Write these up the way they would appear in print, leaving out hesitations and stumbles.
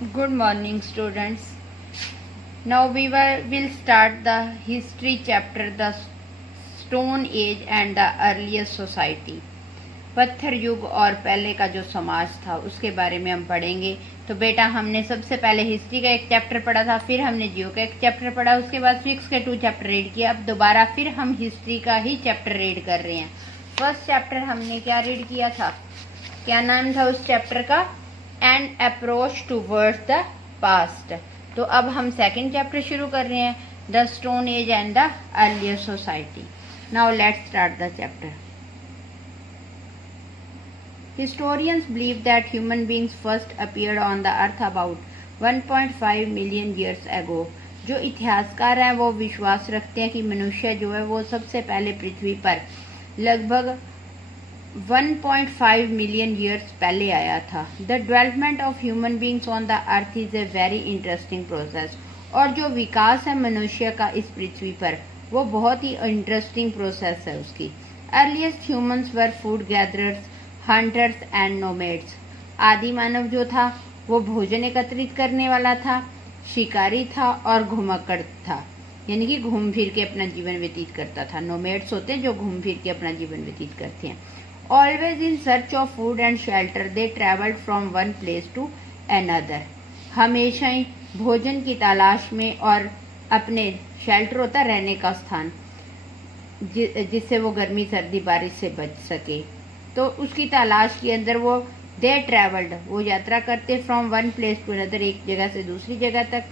Good morning, students. Now will start the history chapter, the Stone Age and the earliest society. पत्थर युग और पहले का जो समाज था उसके बारे में हम पढ़ेंगे। तो बेटा हमने सबसे पहले हिस्ट्री का एक चैप्टर पढ़ा था, फिर हमने जियो का एक चैप्टर पढ़ा, उसके बाद फिजिक्स के 2 चैप्टर रीड किया। अब दोबारा फिर हम हिस्ट्री का ही चैप्टर रीड कर रहे हैं। फर्स्ट चैप्टर हमने क्या रीड किया था, क्या नाम था उस चैप्टर का? An approach towards the past. तो अब हम सेकंड चैप्टर शुरू कर रहे हैं, the stone as and the earlier society. Now let's start the chapter. Historians believe that human beings first appeared on the earth about 1.5 million years ago. जो इतिहासकार हैं वो विश्वास रखते हैं कि मनुष्य जो है वो सबसे पहले पृथ्वी पर लगभग 1.5 मिलियन ईयर्स पहले आया था। The development of human beings on the earth is a very interesting process. और जो विकास है मनुष्य का इस पृथ्वी पर वो बहुत ही इंटरेस्टिंग प्रोसेस है उसकी। Earliest humans were food gatherers, hunters and nomads. आदि मानव जो था वो भोजन एकत्रित करने वाला था, शिकारी था और घुमक्कड़ था, यानी कि घूम फिर के अपना जीवन व्यतीत करता था। नोमैड्स होते हैं जो घूम फिर के अपना जीवन व्यतीत करते हैं। Always in search of food and shelter they travelled from one place to another. हमेशा ही भोजन की में और अपने शेल्टर होता रहने का स्थान, जिससे वो गर्मी सर्दी बारिश से बच सके, तो उसकी तलाश के अंदर वो दे ट्रेवल्ड, वो यात्रा करते from one place to another, एक जगह से दूसरी जगह तक।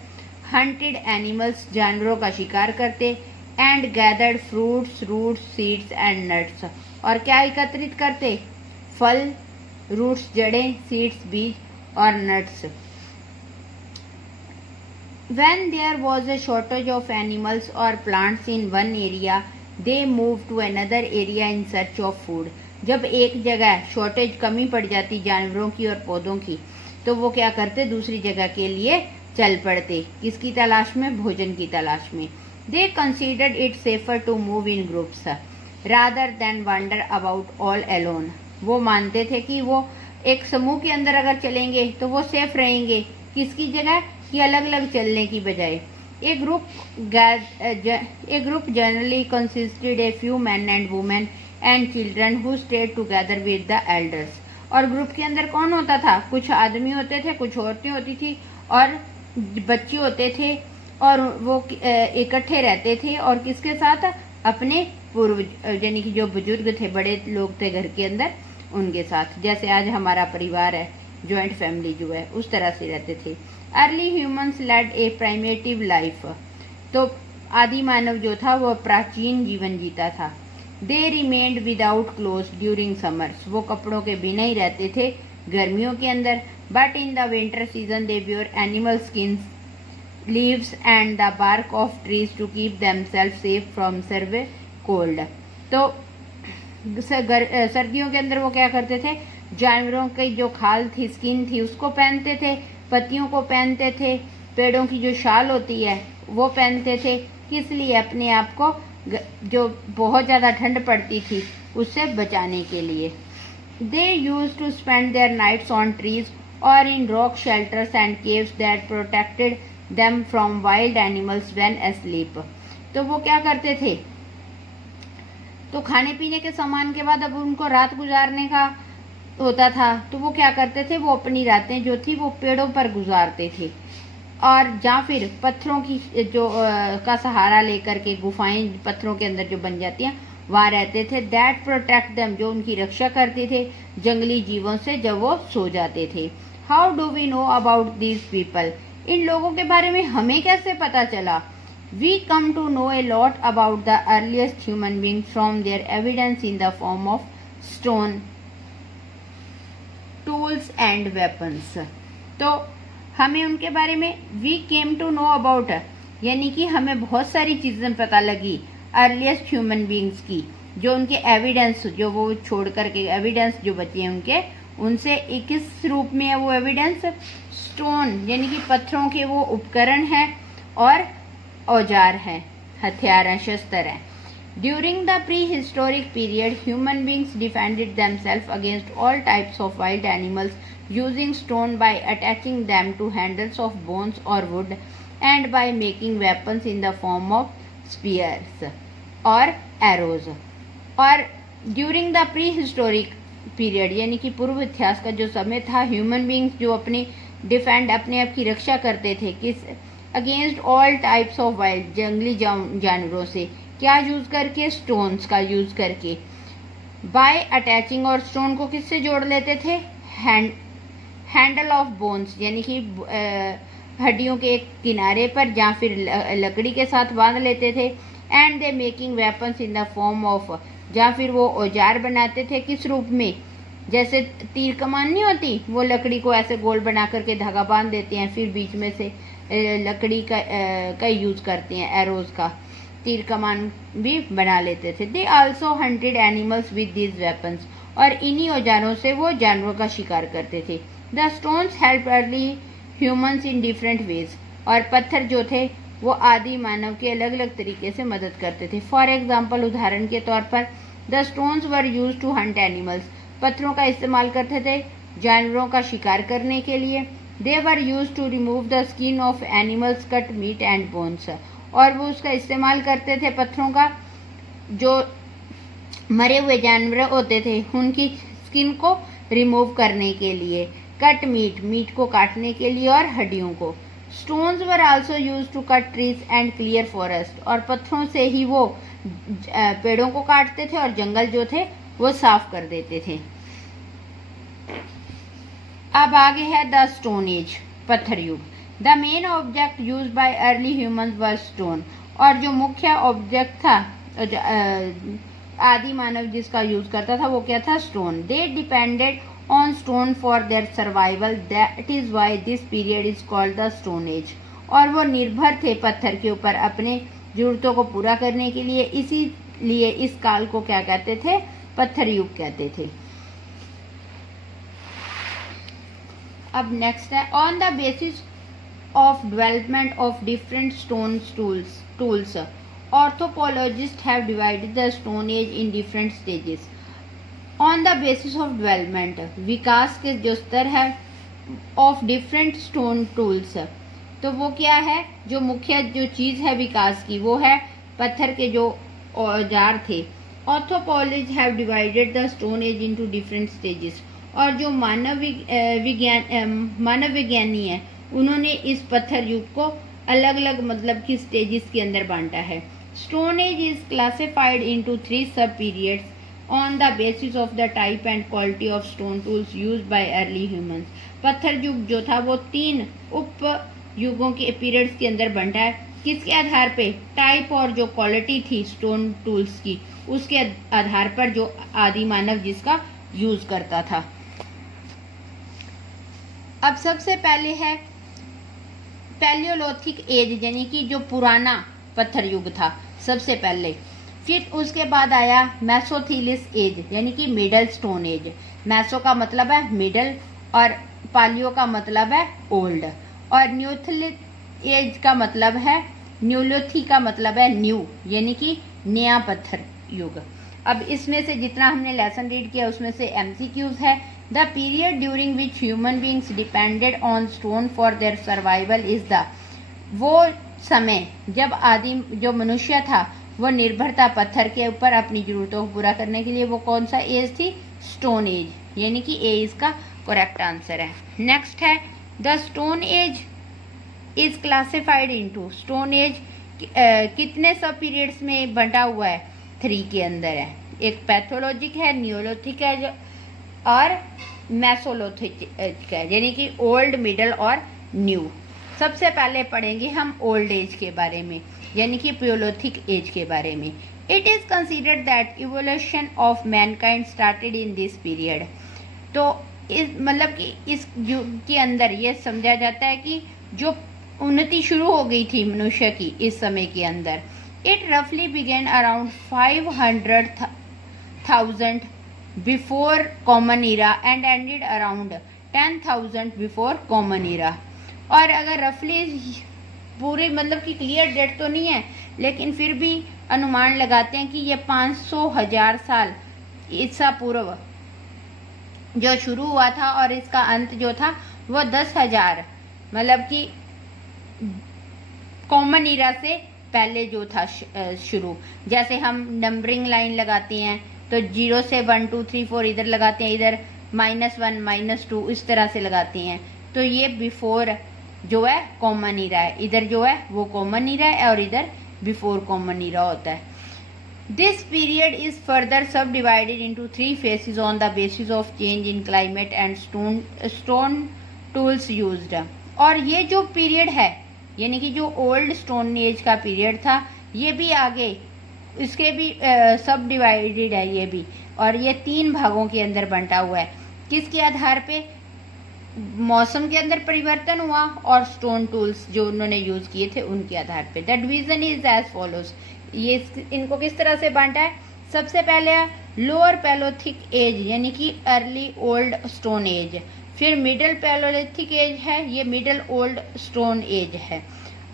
हंटेड एनिमल्स, जानवरों का शिकार करते। And gathered fruits, roots, seeds and nuts. और क्या एकत्रित करते? फल, रूट्स जड़ें, सीड्स बीज और nuts. When there was a shortage of animals or plants in one area, they moved to another area in search of food. जब एक जगह शॉर्टेज कमी पड़ जाती जानवरों की और पौधों की, तो वो क्या करते? दूसरी जगह के लिए चल पड़ते। किसकी तलाश में? भोजन की तलाश में। They considered it safer to move in groups rather than wander about all alone. वो मानते थे कि वो एक समूह के अंदर अगर चलेंगे तो वो सेफ रहेंगे। किसकी जगह? कि अलग अलग चलने की बजाय। A group generally consisted a few men and women and children who stayed together with the elders. और ग्रुप के अंदर कौन होता था? कुछ आदमी होते थे, कुछ औरतें होती थी और बच्चे होते थे, और वो इकट्ठे रहते थे। और किसके साथ? अपने पूर्वज, यानी कि जो बुजुर्ग थे, बड़े लोग थे घर के अंदर, उनके साथ। जैसे आज हमारा परिवार है, जॉइंट फैमिली जो है, उस तरह से रहते थे। अर्ली ह्यूमंस लेड ए प्राइमेटिव लाइफ। तो आदि मानव जो था वो प्राचीन जीवन जीता था। They remained without cloth during summers. वो कपड़ों के बिना ही रहते थे गर्मियों के अंदर। But in the winter season they wear animal skins, leaves and the bark of trees to keep themself safe from severe cold. तो सर्दियों के अंदर वो क्या करते थे? जानवरों की जो खाल थी, स्किन थी, उसको पहनते थे, पत्तियों को पहनते थे, पेड़ों की जो शाल होती है वो पहनते थे। किस लिए? अपने आप को जो बहुत ज़्यादा ठंड पड़ती थी उससे बचाने के लिए। They use to spend their nights on trees और in rock shelters and caves that protected them from wild animals when asleep। तो वो क्या करते थे? तो खाने पीने के सामान के बाद अब उनको रात गुजारने का होता था, तो वो क्या करते थे? वो अपनी रातें जो थी वो पेड़ों पर गुजारते थे, और या फिर पत्थरों की जो का सहारा लेकर के गुफाएं पत्थरों के अंदर जो बन जाती हैं वहाँ रहते थे। दैट प्रोटेक्ट देम, जो उनकी रक्षा करते थे जंगली जीवों से जब वो सो जाते थे। How do we know about these people? इन लोगों के बारे में हमें कैसे पता चला? We come to know a lot about the earliest human being from their evidence in the form of stone tools and weapons. तो हमें उनके बारे में we came to know about, यानी कि हमें बहुत सारी चीजें पता लगी अर्लीस्ट ह्यूमन बींग्स की, जो उनके एविडेंस जो वो छोड़ करके एविडेंस जो बचे हैं उनके, उनसे किस रूप में है वो एविडेंस? स्टोन, यानी कि पत्थरों के वो उपकरण हैं और औजार हैं, हथियार हैं, शस्त्र हैं। During the prehistoric period, human beings defended themselves against all types of wild animals using stone by attaching them to handles of bones or wood and by making weapons in the form of spears or arrows. और during the pre historic period यानी कि पूर्व इतिहास का जो समय था, human beings जो अपने डिफेंड अपने आप की रक्षा करते थे किस against all types of wild जंगली जानवरों से, क्या यूज करके, स्टोन्स का यूज करके, बाय अटैचिंग, और स्टोन को किससे जोड़ लेते थे, हैंडल ऑफ बोन्स यानी कि हड्डियों के एक किनारे पर या फिर लकड़ी के साथ बांध लेते थे, and they making weapons in the form of, या फिर वो औजार बनाते थे किस रूप में, जैसे तीर कमान नहीं होती, वो लकड़ी को ऐसे गोल बना करके धागा बांध देते हैं, फिर बीच में से लकड़ी का यूज करते हैं, एरोज का तीर कमान भी बना लेते थे। They also hunted animals with these weapons, और इन्हीं औजारों से वो जानवरों का शिकार करते थे। The stones help early humans in different ways, और पत्थर जो थे वो आदि मानव के अलग अलग तरीके से मदद करते थे। फॉर एग्जाम्पल, उदाहरण के तौर पर, the stones were use to hunt animals, पत्थरों का इस्तेमाल करते थे जानवरों का शिकार करने के लिए। They were use to remove the skin of animals, cut meat and bones, और वो उसका इस्तेमाल करते थे पत्थरों का, जो मरे हुए जानवर होते थे उनकी स्किन को रिमूव करने के लिए, कट मीट को काटने के लिए, और हड्डियों को। Stones were also use to cut trees and clear forest, और पत्थरों से ही वो पेड़ों को काटते थे और जंगल जो थे वो साफ कर देते थे। अब आगे है द स्टोन एज, पत्थर युग। The main object use by early humans were stone, और जो मुख्य ऑब्जेक्ट था आदि मानव जिसका यूज करता था वो क्या था, stone. They depended on stone for their survival, that is why this period is called the stone as, और वो निर्भर थे पत्थर के ऊपर अपने जरूरतों को पूरा करने के लिए, इसीलिए इस काल को क्या कहते थे, पत्थर युग कहते थे। अब नेक्स्ट है, on the basis of development of different stone tools anthropologists have divided the stone age in different stages. On the basis of development, विकास के जो स्तर है, ऑफ डिफरेंट स्टोन टूल्स, तो वो क्या है, जो मुख्य जो चीज है विकास की वो है पत्थर के जो औजार थे। ऑर्थोपोलॉजिस्ट have divided the stone as into different stages, और जो मानव विज्ञानी है उन्होंने इस पत्थर युग को अलग अलग मतलब कि स्टेजेस के अंदर बांटा है। Stone age is classified into 3 सब periods on the basis of the type and quality of stone tools used bye early humans. पत्थर युग जो था वो 3 उप युगों के पीरियड्स के अंदर बंटा है। किसके आधार पे, टाइप और जो क्वालिटी थी स्टोन टूल्स की, उसके आधार पर जो आदि मानव जिसका यूज करता था। अब सबसे पहले है पैलियोलिथिक एज, यानी कि जो पुराना पत्थर युग था सबसे पहले। फिर उसके बाद आया मेसोथिलिस एज, यानी कि मिडल स्टोन एज। मेसो का मतलब है मिडल और पालियो का मतलब है ओल्ड, और न्यूलिथिक एज का मतलब है, न्यूलिथिक का मतलब है न्यू, यानी कि नया पत्थर युग। अब इसमें से जितना हमने लेसन रीड किया उसमें से एमसीक्यूज है। The period during which human beings depended on stone for their survival is the, वो समय जब आदि जो मनुष्य था वो निर्भर था पत्थर के ऊपर अपनी जरूरतों को पूरा करने के लिए, वो कौन सा एज थी, स्टोन एज, यानी कि ए इसका करेक्ट आंसर है। नेक्स्ट है the stone as is classified into, stone age कितने सब पीरियड्स में बंटा हुआ है, 3 के अंदर है। एक पैथोलॉजिक है, न्यूलिथिक है और मेसोलिथिक है, यानी कि ओल्ड, मिडल और न्यू। सबसे पहले पढ़ेंगे हम ओल्ड एज के बारे में, यानी कि पैलियोलिथिक एज के बारे में। It is considered that evolution of Mankind started in this period, तो इस मतलब कि इस युग के अंदर ये समझा जाता है कि जो उन्नति शुरू हो गई थी मनुष्य की इस समय के अंदर। इट रफली began around 500,000 before common era and ended around 10,000 before common era. और अगर रफली पूरी मतलब कि क्लियर डेट तो नहीं है, लेकिन फिर भी अनुमान लगाते हैं कि ये 500,000 साल ईसा पूर्व जो शुरू हुआ था और इसका अंत जो था वो 10,000 मतलब कि कॉमन ईरा से पहले जो था शुरू। जैसे हम नंबरिंग लाइन लगाते हैं तो 0 से 1 2 3 4 इधर लगाते हैं, इधर -1 -2 इस तरह से लगाते हैं। तो ये बिफोर जो है कॉमन ईरा है, इधर जो है वो कॉमन ईरा है और इधर बिफोर कॉमन ईरा होता है। दिस पीरियड इज फर्दर सब divided into 3 faces on the basis of change in climate and stone tools used. और ये जो पीरियड है यानी कि जो ओल्ड स्टोन एज का पीरियड था, ये भी आगे इसके भी सब डिवाइडेड है ये भी, और ये 3 भागों के अंदर बंटा हुआ है। किसके आधार पे? मौसम के अंदर परिवर्तन हुआ और स्टोन टूल्स जो उन्होंने यूज किए थे उनके आधार पे। The division is as follows. ये इनको किस तरह से बांटा है? सबसे पहले लोअर पैलोथिक एज यानी कि अर्ली ओल्ड स्टोन एज, फिर मिडल पैलोलिथिक एज है, ये मिडल ओल्ड स्टोन एज है।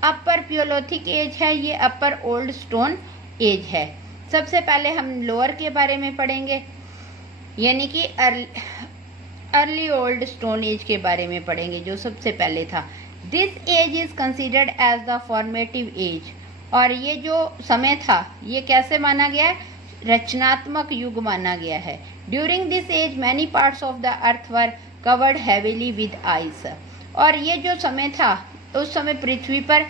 अपर प्योलोथिक एज है, ये अपर ओल्ड स्टोन एज है। सबसे पहले हम लोअर के बारे में पढ़ेंगे यानी कि अर्ली ओल्ड स्टोन एज के बारे में पढ़ेंगे जो सबसे पहले था। This age is considered as the formative age. और ये जो समय था ये कैसे माना गया है? रचनात्मक युग माना गया है। During this age many parts of the earth were covered heavily with ice. और ये जो समय था उस समय पृथ्वी पर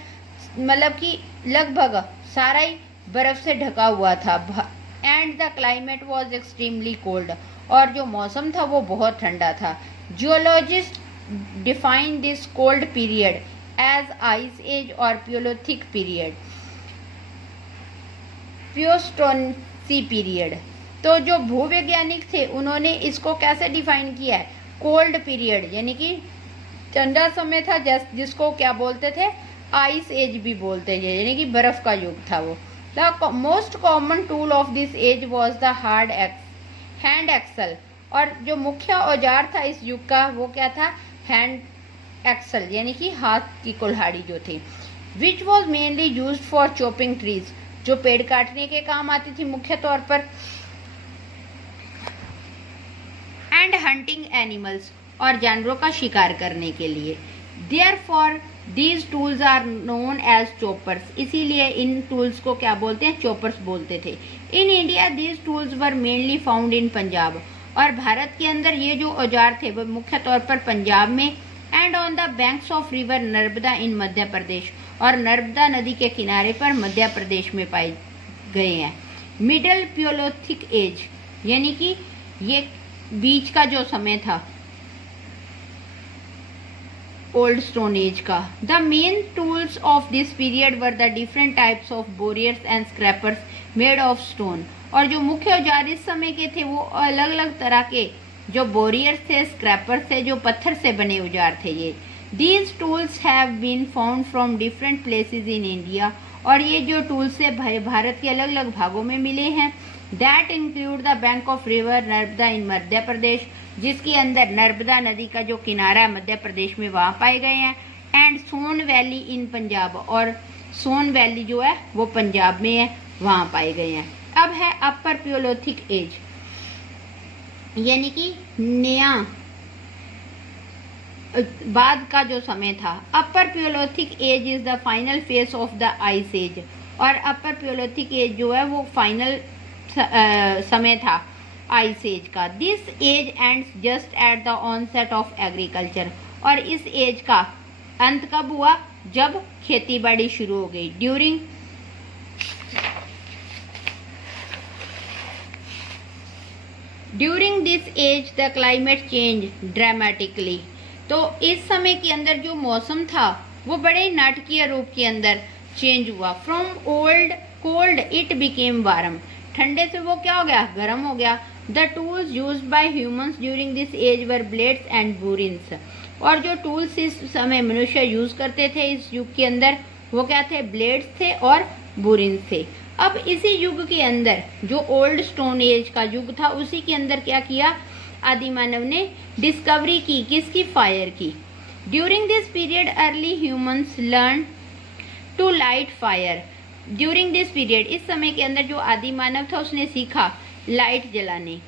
मतलब कि लगभग सारा ही बर्फ से ढका हुआ था। And the climate was extremely cold. और जो मौसम था वो बहुत ठंडा था। Geologist define this cold period as ice age और प्योलोथिक पीरियड, प्योस्टोनसी पीरियड। तो जो भूवैज्ञानिक थे उन्होंने इसको कैसे डिफाइन किया है? कोल्ड पीरियड यानी कि ठंडा समय था जिसको क्या बोलते थे? आइस एज भी बोलते थे यानी कि बर्फ का युग था वो। The most common tool of this age was the hand axe. और जो मुख्य औजार था इस युग का वो क्या था? हैंड एक्सल यानी कि हाथ की कुल्हाड़ी जो थी। Which was mainly use for chopping trees, जो पेड़ काटने के काम आती थी मुख्य तौर पर। एंड हंटिंग एनिमल्स, और जानवरों का शिकार करने के लिए। Therefore these tools are known as choppers. इसीलिए इन टूल्स को क्या बोलते हैं? चॉपर्स बोलते थे। In India these tools were mainly found in Punjab. और भारत के अंदर ये जो औजार थे वो मुख्य तौर पर पंजाब में and on the banks of river Narmada in Madhya Pradesh, और नर्मदा नदी के किनारे पर मध्य प्रदेश में पाए गए हैं। मिडल प्योलोथिक एज यानी कि ये बीच का जो समय था ओल्ड स्टोन एज का। The main tools of this period were the different types of borers and scrapers made of stone. और जो मुख्य औजार इस समय के थे वो अलग अलग तरह के जो बोरियर्स थे, स्क्रैपर्स थे, जो पत्थर से बने औजार थे ये। These tools have been found from different places in India. और ये जो टूल्स है भारत के अलग अलग भागों में मिले हैं। That include the bank of river Narmada in Madhya Pradesh, जिसके अंदर नर्मदा नदी का जो किनारा मध्य प्रदेश में वहाँ पाए गए हैं। And Soan valley in Punjab, और सोन वैली जो है वो पंजाब में है, वहाँ पाए गए हैं। अब है अपर प्योलोथिक एज यानी कि नया बाद का जो समय था। Upper palaeolithic age is the final phase of the ice age. और अपर प्योलोथिक एज जो है वो फाइनल समय था आइस एज का। This age ends just at the onset of agriculture. और इस एज का अंत कब हुआ? जब खेती बाड़ी शुरू हो गई। During this age the climate change dramatically. तो इस समय के अंदर जो मौसम था वो बड़े नाटकीय रूप के अंदर चेंज हुआ। From old cold it became warm. ठंडे से वो क्या हो गया? गर्म हो गया। The tools used by humans during this age were blades and burins. और जो टूल्स इस समय मनुष्य यूज करते थे इस युग के अंदर वो क्या थे? ब्लेड्स थे और बुरिन्स थे। अब इसी युग के अंदर जो ओल्ड स्टोन एज का युग था उसी के अंदर क्या किया? आदिमानव ने डिस्कवरी की। किसकी? फायर की। During this period early humans learn to light fire. During this period इस समय के अंदर जो आदिमानव था उसने सीखा लाइट जलाने।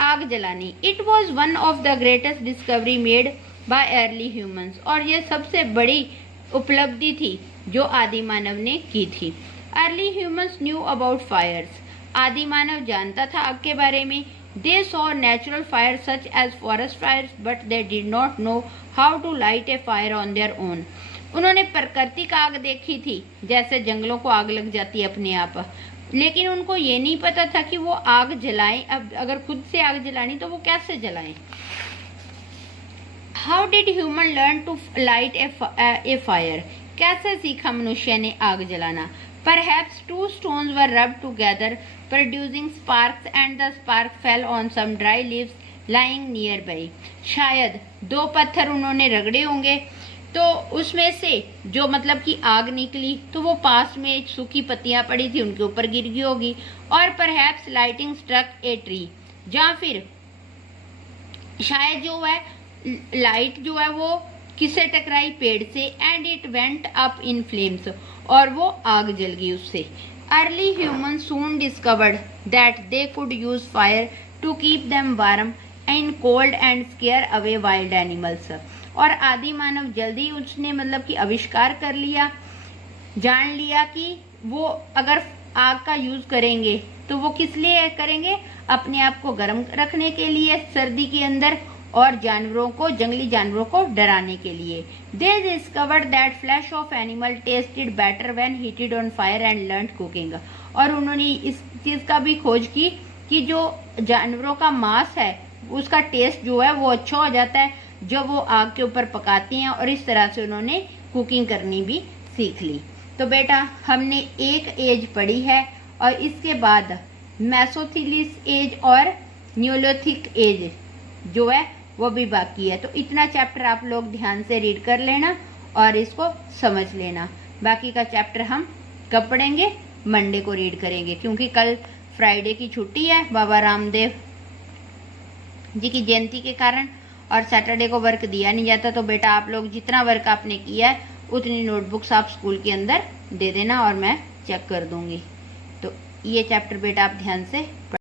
आग जलानी। It was one of the greatest discovery made by early humans, और ये सबसे बड़ी उपलब्धि थी जो आदि मानव ने की थी। Early humans knew about fires, आदि मानव जानता था आग के बारे में। They saw natural fire such as forest fires but they did not know how to light a fire on their own. उन्होंने प्राकृतिक आग देखी थी, जैसे जंगलों को आग लग जाती है अपने आप, लेकिन उनको ये नहीं पता था कि वो आग जलाएं। अब अगर खुद से आग जलानी तो वो कैसे जलाएं। How did human learn to light a fire, कैसे सीखा मनुष्य ने आग जलाना। Perhaps two stones were rubbed together, producing sparks, and the spark fell on some dry leaves lying nearby. शायद दो पत्थर उन्होंने रगड़े होंगे तो उसमें से जो मतलब कि आग निकली तो वो पास में सूखी पत्तियां पड़ी थी उनके ऊपर गिर गई होगी। और perhaps lightning struck a tree, या फिर शायद जो है लाइट जो है वो किससे टकराई, पेड़ से, and it went up in flames, और वो आग जल गई उससे। Early human soon discovered that they could use fire to keep them warm in cold and scare away wild animals. और आदि मानव जल्दी उसने मतलब कि आविष्कार कर लिया, जान लिया कि वो अगर आग का यूज करेंगे तो वो किस लिए करेंगे, अपने आप को गर्म रखने के लिए सर्दी के अंदर, और जानवरों को, जंगली जानवरों को डराने के लिए। दे discovered that flash of animal tested better when heated on fire and learn cooking. और उन्होंने इस चीज का भी खोज की कि जो जानवरों का मांस है उसका टेस्ट जो है वो अच्छा हो जाता है जब वो आग के ऊपर पकाते हैं, और इस तरह से उन्होंने कुकिंग करनी भी सीख ली। तो बेटा हमने एक एज पढ़ी है, और इसके बाद मेसोथिलिस एज और न्यूलिथिक एज जो है वो भी बाकी है। तो इतना चैप्टर आप लोग ध्यान से रीड कर लेना और इसको समझ लेना। बाकी का चैप्टर हम कब पढ़ेंगे, मंडे को रीड करेंगे, क्योंकि कल फ्राइडे की छुट्टी है बाबा रामदेव जी की जयंती के कारण, और सैटरडे को वर्क दिया नहीं जाता। तो बेटा आप लोग जितना वर्क आपने किया है उतनी नोटबुक्स आप स्कूल के अंदर दे देना और मैं चेक कर दूंगी। तो ये चैप्टर बेटा आप ध्यान से